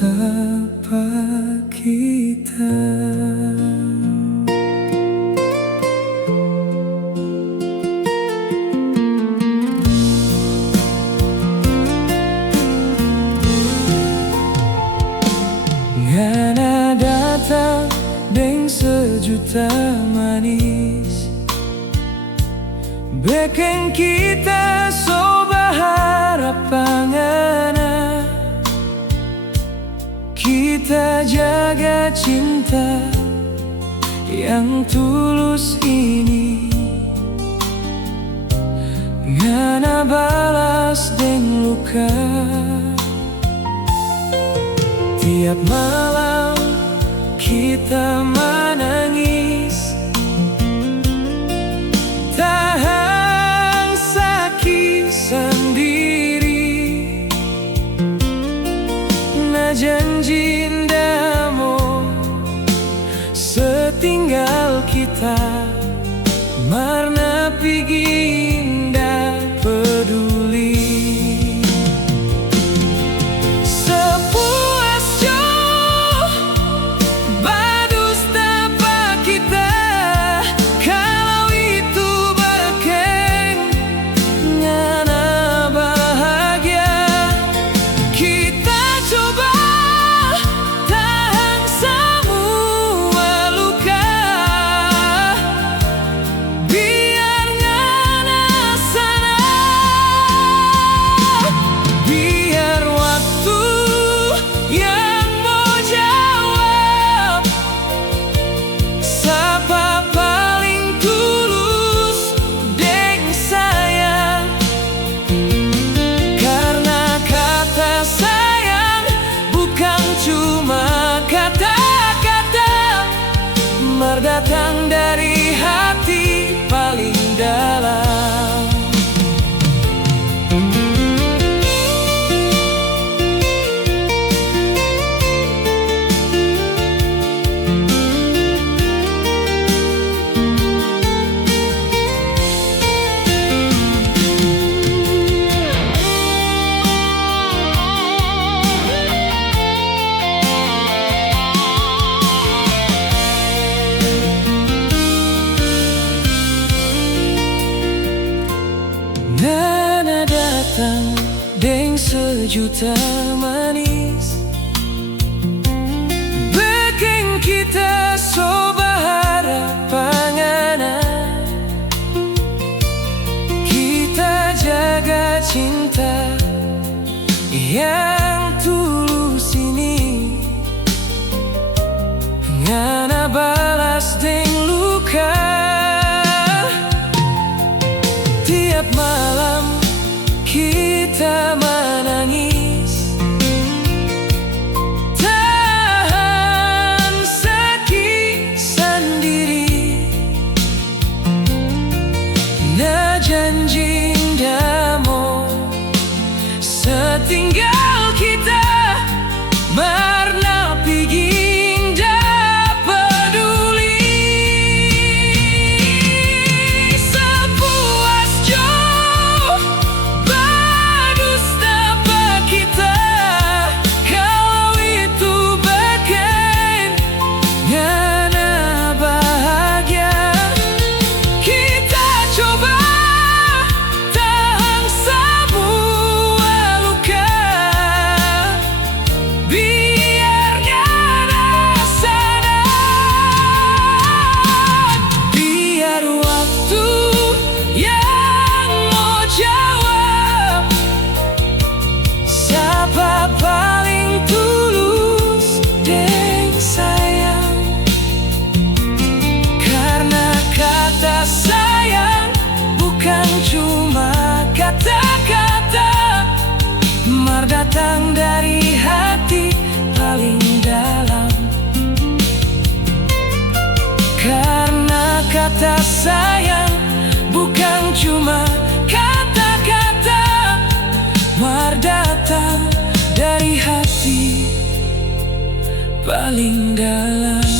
sapa kita. Ngana datang deng sejuta manis, bikin kita so berharap pangana. Kita jaga cinta yang tulus ini, ngana balas deng luka. Tiap malam kita menangis, tahan sakit sendiri. Na janji ndamo setinggal kita, marna pigi nda peduli. Datang dari hati paling dalam. Ngana datang deng sejuta manis, bikin kita so berharap pangana. Kita jaga cinta yang tulus ini, ngana balas deng luka. Tiap malam kita menangis, tahan sakit sendiri. Na janji ndamo setinggal kita, marna pigi nda peduli. Paling tulus deng sayang, karena kata sayang bukan cuma kata-kata, mar datang dari hati paling dalam. Karena kata sayang bukan cuma kata-kata, mar datang dari hati paling dalam.